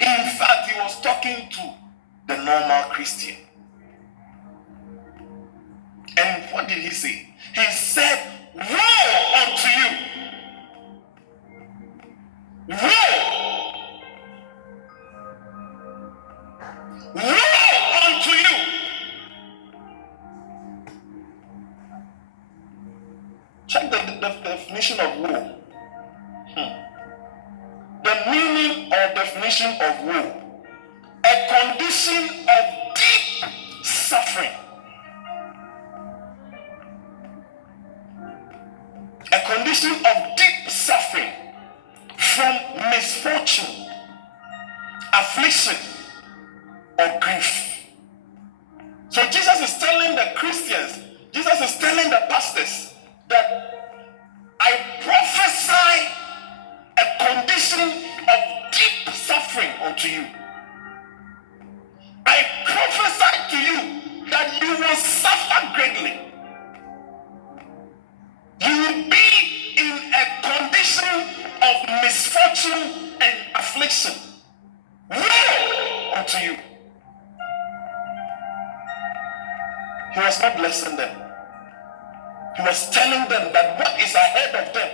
In fact, he was talking to the normal Christian. And what did he say? He said, woe unto you. Woe. Woe unto you. Check the definition of woe. The meaning or definition of woe: a condition of deep suffering. A condition of deep suffering from misfortune, affliction, or grief. So Jesus is telling the Christians, Jesus is telling the pastors that I prophesy a condition of deep suffering unto you. I prophesy to you that you will suffer greatly. You will be in a condition of misfortune and affliction. Woe unto you. He was not blessing them. He was telling them that what is ahead of them,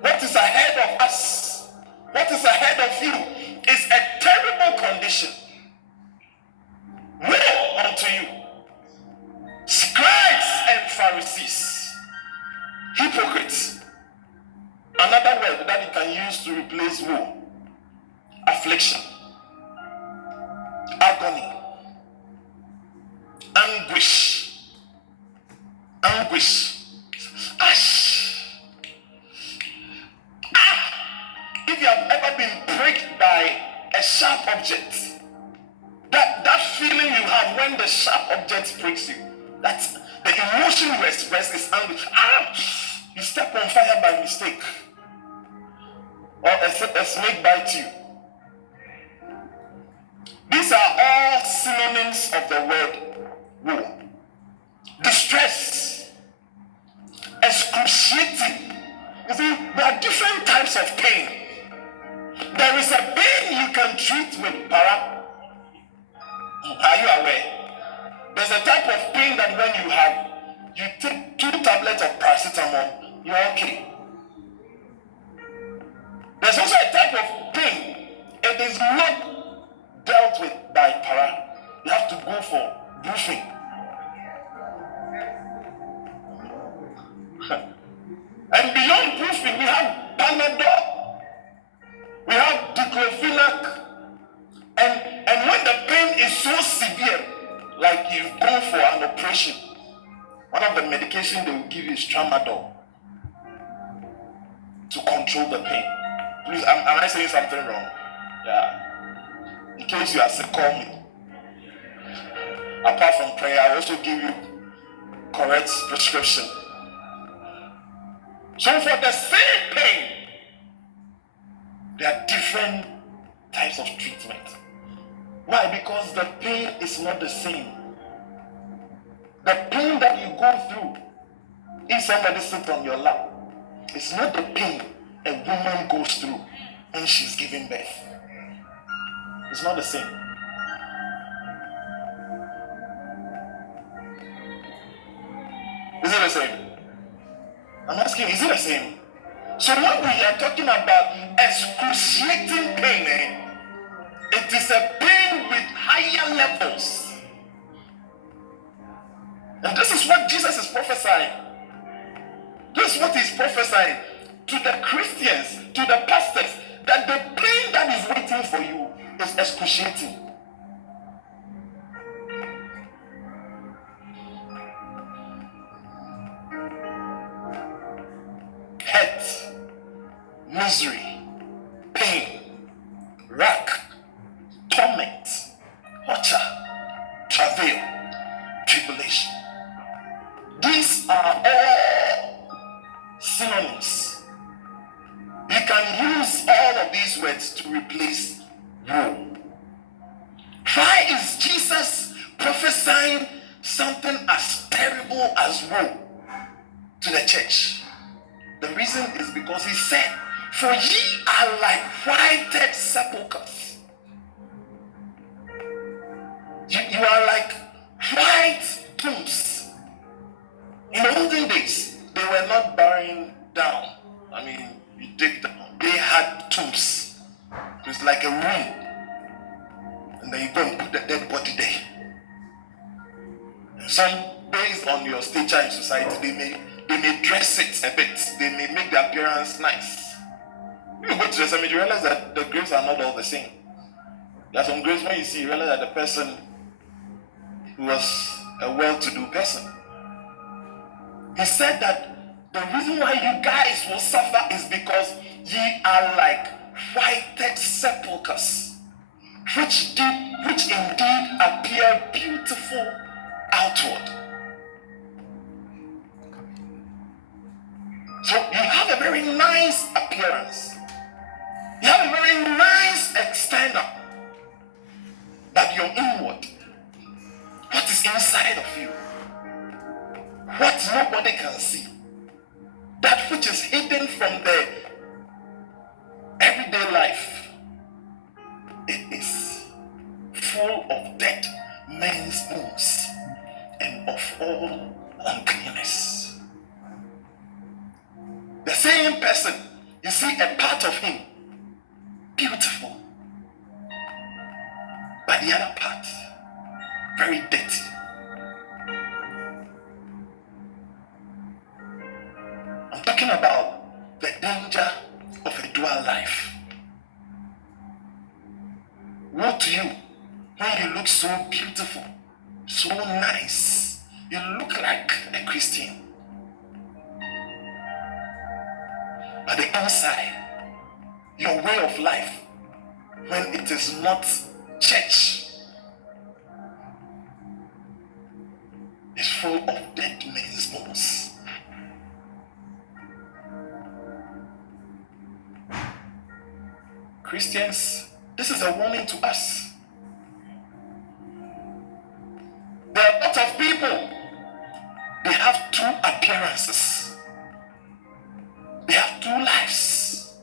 what is ahead of us, what is ahead of you is a terrible condition. Woe unto you, scribes and Pharisees, hypocrites. Another word that you can use to replace woe: affliction, agony, anguish, ash. If you have ever been pricked by a sharp object, that feeling you have when the sharp object pricks you, that's the emotion you express is anguish. You step on fire by mistake, or a snake bites you. These are all synonyms of the word woe. Distress, excruciating. You see, there are different types of pain. There is a pain you can treat with para. Are you aware? There's a type of pain that when you take 2 tablets of paracetamol, you're okay. There's also a type of pain. It is not dealt with by para. You have to go for bruising. And beyond bruising, we have Panadol, we have diclofenac, and when the pain is so severe, like you've gone for an operation, one of the medications they will give you is tramadol to control the pain. Please, am I saying something wrong? Yeah. In case you are sick, call me. Apart from prayer, I also give you correct prescription. So for the same pain, there are different types of treatment. Why? Because the pain is not the same. The pain that you go through, if somebody sits on your lap, it's not the pain a woman goes through when she's giving birth. It's not the same. Is it the same? I'm asking, is it the same? So when we are talking about excruciating pain, it is a pain with higher levels. And this is what Jesus is prophesying. This is what he's prophesying to the Christians, to the pastors, that the pain that is waiting for you is excruciating. Hurt, misery, pain, rack, torment, torture, travail, tribulation. These are all synonyms. You can use all of these words to replace woe. Why is Jesus prophesying something as terrible as woe to the church? The reason is because he said, For ye are like whited sepulchres. You are like white tombs. In the olden days, they were not burying down. I mean, you dig down. They had tombs. It was like a room. And then you go and put the dead body there. And some, based on your stature in society, they may dress it a bit. They may make the appearance nice. When you go to the cemetery, you realize that the graves are not all the same. There are some graves when you see, you realize that the person was a well-to-do person. He said that the reason why you guys will suffer is because ye are like whited sepulchres, which indeed appear beautiful outward. So you have a very nice appearance. You have a very nice external. But your inward, what is inside of you, what nobody can see, that which is hidden from the everyday life, it is full of dead men's bones and of all uncleanness. The same person, you see a part of him, beautiful, but the other part, very dirty. I'm talking about the danger of a dual life. Woe to you when you look so beautiful, so nice. You look like a Christian. But the inside, your way of life, when it is not church, is full of dead men's bones. Christians, this is a warning to us. There are lots of people, they have two appearances. They have two lives.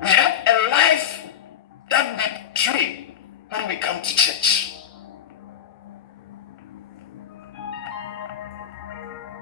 We have a life that we portray when we come to church.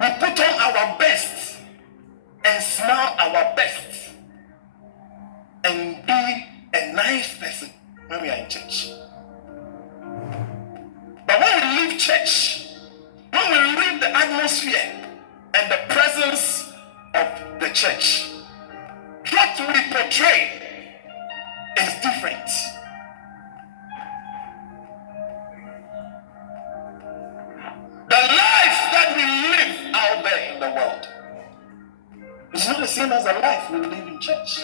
We put on our best and smile our best and be a nice person when we are in church. But when we leave church, when we leave the atmosphere and the presence of the church, what we portray is different. The life that we live out there in the world is not the same as the life we live in church.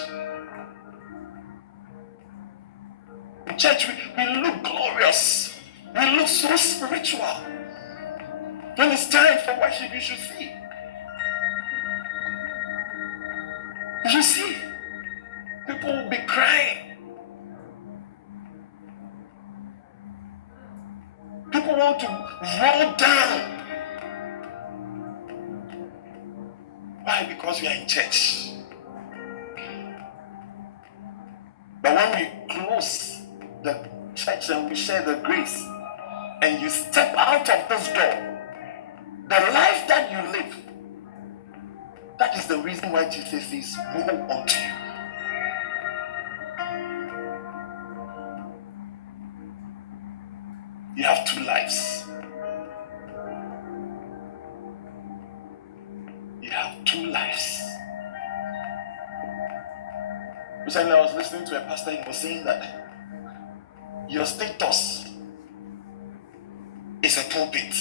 In church, we look glorious. We look so spiritual. When it's time for worship, you should see. You should see. People will be crying. People want to roll down. Why? Because we are in church. But when we close the church and we share the grace, and you step out of this door, the life that you live, that is the reason why Jesus says, woe unto you. You have two lives. You have two lives. Recently, I was listening to a pastor. He was saying that your status is a pulpit.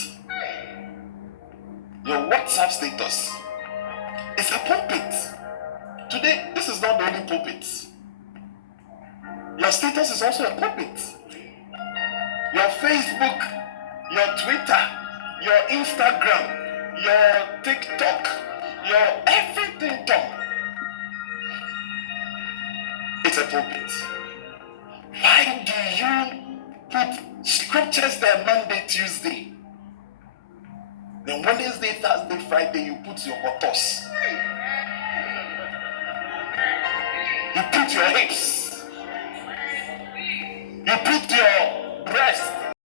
Your WhatsApp status is a pulpit. Today, this is not the only pulpit. Your status is also a pulpit. Your Facebook, your Twitter, your Instagram, your TikTok, your everything talk. It's a pulpit. Why do you put scriptures there Monday, Tuesday? Then Wednesday, Thursday, Friday, you put your photos. You put your hips. You put your